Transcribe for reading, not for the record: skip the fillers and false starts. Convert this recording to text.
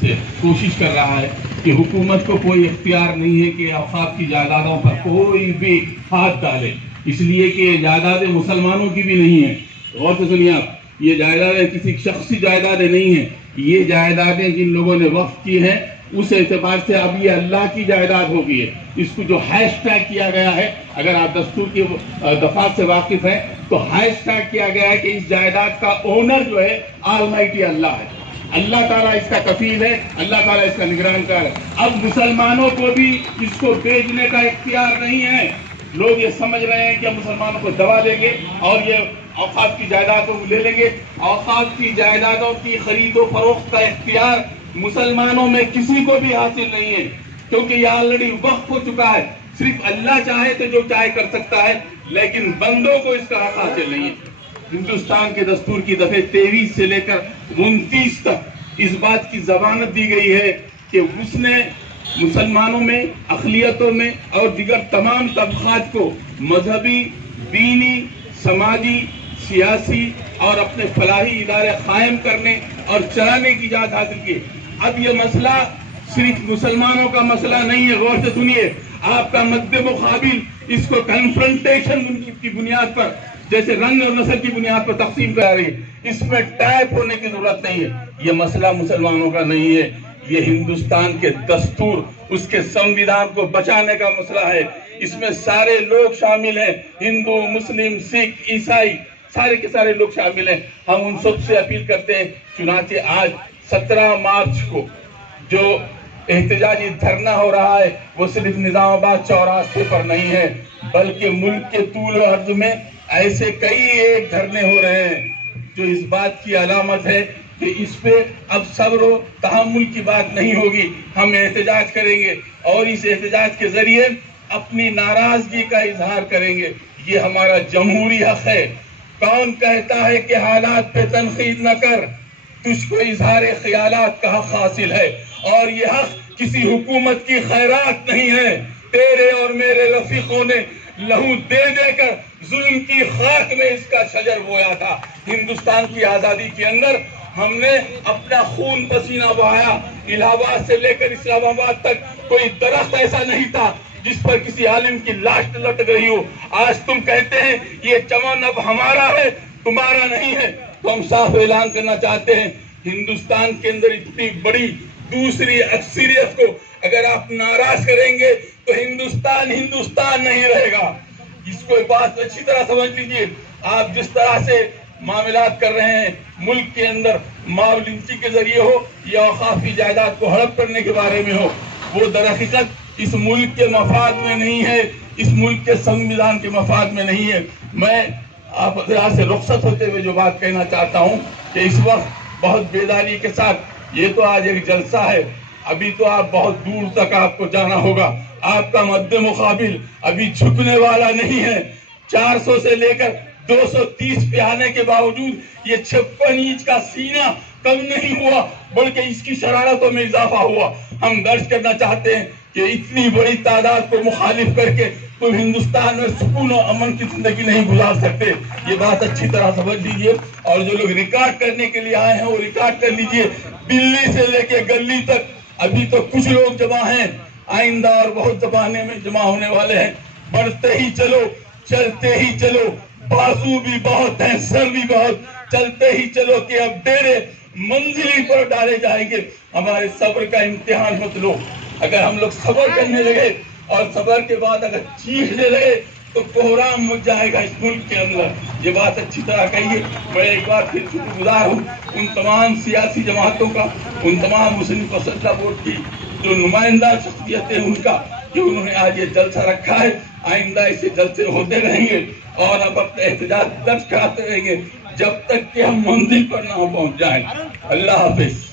سے کوشش کر رہا ہے کہ حکومت کو کوئی اختیار نہیں ہے کہ اوقاف کی جائیدادوں پر کوئی بھی ہاتھ ڈالے، اس لیے کہ یہ جائیدادیں مسلمانوں کی بھی نہیں ہیں۔ غور سے سنیے آپ، یہ جائیدادیں کسی شخصی جائیدادیں نہیں ہیں، یہ جائیدادیں جن لوگوں نے وقف کی ہیں اس اعتبار سے اب یہ اللہ کی جائیداد ہو گئی ہے۔ اس کو جو ہیش ٹیگ کیا گیا ہے، اگر آپ دستور کی دفعات سے واقف ہیں تو ہیش ٹیگ کیا گیا ہے کہ اس جائیداد کا اونر جو ہے آلمائٹی اللہ ہے، اللہ تعالیٰ اس کا کفیل ہے، اللہ تعالیٰ اس کا نگران کار ہے۔ اب مسلمانوں کو بھی اس کو بیچنے کا اختیار نہیں ہے۔ لوگ یہ سمجھ رہے ہیں کہ مسلمانوں کو دبا دیں گے اور یہ اوقاف کی جائیدادوں کو لے لیں گے۔ اوقاف کی جائیدادوں کی خرید و فروخت کا اختیار مسلمانوں میں کسی کو بھی حاصل نہیں ہے، کیونکہ یہ آلریڈی وقف ہو چکا ہے۔ صرف اللہ چاہے تو جو چاہے کر سکتا ہے، لیکن بندوں کو اس کا حق حاصل نہیں ہے۔ ہندوستان کے دستور کی دفعہ 23 سے لے کر 29 تک اس بات کی ضمانت دی گئی ہے کہ اس نے مسلمانوں میں، اقلیتوں میں اور دیگر تمام طبقات کو مذہبی، دینی، سماجی، سیاسی اور اپنے فلاحی ادارے قائم کرنے اور چلانے کی اجازت حاصل کی۔ اب یہ مسئلہ صرف مسلمانوں کا مسئلہ نہیں ہے، غور سے سنیے۔ آپ کا مد مقابل اس کو کنفرنٹیشن کی بنیاد پر، جیسے رنگ اور نسل کی بنیاد پر تقسیم کر رہی ہے، اس میں ٹیپ ہونے کی ضرورت نہیں ہے۔ یہ مسئلہ مسلمانوں کا نہیں ہے، یہ ہندوستان کے دستور، اس کے سمویدھان کو بچانے کا مسئلہ ہے۔ اس میں سارے لوگ شامل ہیں، ہندو، مسلم، سکھ، عیسائی، سارے کے سارے لوگ شامل ہیں۔ ہم ان سب سے اپیل کرتے ہیں، چنانچہ آج 17 مارچ کو جو احتجاجی دھرنا ہو رہا ہے وہ صرف نظام آباد چوراہے پر نہیں ہے، بلکہ ملک کے طول و عرض میں ایسے کئی ایک دھرنے ہو رہے ہیں جو اس بات کی علامت ہے کہ اس پہ اب صبر و تحمل کی بات نہیں ہوگی۔ ہم احتجاج کریں گے اور اس احتجاج کے ذریعے اپنی ناراضگی کا اظہار کریں گے۔ یہ ہمارا جمہوری حق ہے۔ کون کہتا ہے کہ حالات پہ تنقید نہ کر، تجھ کو اظہار خیالات کا حق حاصل ہے، اور یہ حق کسی حکومت کی خیرات نہیں ہے۔ تیرے اور میرے رفیقوں نے لہو دے دے کر ظلم کی خاک میں اس کا شجر بویا تھا۔ ہندوستان کی آزادی کے اندر ہم نے اپنا خون پسینہ بہایا۔ الہ آباد سے لے کر اسلام آباد تک کوئی درخت ایسا نہیں تھا جس پر کسی عالم کی لاش لٹک رہی ہو۔ آج تم کہتے ہیں یہ چمن اب ہمارا ہے، تمہارا نہیں ہے، تو ہم صاف اعلان کرنا چاہتے ہیں، ہندوستان کے اندر اتنی بڑی دوسری اکثریت کو اگر آپ ناراض کریں گے تو ہندوستان ہندوستان نہیں رہے گا۔ اس کو بات اچھی طرح سمجھ لیجئے۔ آپ جس طرح سے معاملات کر رہے ہیں، ملک کے اندر ماب لنچی کے ذریعے ہو یا اوقاف کی جائیداد کو ہڑپ کرنے کے بارے میں ہو، وہ در حقیقت اس ملک کے مفاد میں نہیں ہے، اس ملک کے سنویدھان کے مفاد میں نہیں ہے۔ میں آپ حضرات سے رخصت ہوتے ہوئے جو بات کہنا چاہتا ہوں کہ اس وقت بہت بیداری کے ساتھ، یہ تو آج ایک جلسہ ہے، ابھی تو آپ بہت دور تک آپ کو جانا ہوگا۔ آپ کا مد مقابل ابھی جھکنے والا نہیں ہے۔ 400 سے لے کر 230 پہ آنے کے باوجود یہ 56 انچ کا سینہ کم نہیں ہوا، بلکہ اس کی شرارتوں میں اضافہ ہوا۔ ہم درج کرنا چاہتے ہیں کہ اتنی بڑی تعداد کو مخالف کر کے تم ہندوستان میں سکون و امن کی زندگی نہیں گزار سکتے۔ یہ بات اچھی طرح سمجھ لیجئے، اور جو لوگ ریکارڈ کرنے کے لیے آئے ہیں وہ ریکارڈ کر لیجئے۔ دلی سے لے کے گلی تک ابھی تو کچھ لوگ جمع ہیں، آئندہ اور بہت زمانے میں جمع ہونے والے ہیں۔ بڑھتے ہی چلو، چلتے ہی چلو، بازو بھی بہت ہیں، سر بھی بہت، چلتے ہی چلو کہ اب ڈیرے منزلی پر ڈالے جائیں گے۔ ہمارے صبر کا امتحان مت لو۔ اگر ہم لوگ صبر کرنے لگے اور صبر کے بعد اگر چیخنے لگے تو کوہرام مچ جائے گا اس ملک کے اندر۔ یہ بات اچھی طرح کہیے۔ میں ایک بار پھر شکر گزار ہوں ان تمام سیاسی جماعتوں کا، ان تمام مسلم پسندہ ووٹ کی جو نمائندہ شخصیتیں ان کا، کہ انہوں نے آج یہ جلسہ رکھا ہے۔ آئندہ ایسے جلسے ہوتے رہیں گے اور اب اپنے احتجاج درج کراتے رہیں گے جب تک کہ ہم منزل پر نہ پہنچ جائیں۔ اللہ حافظ۔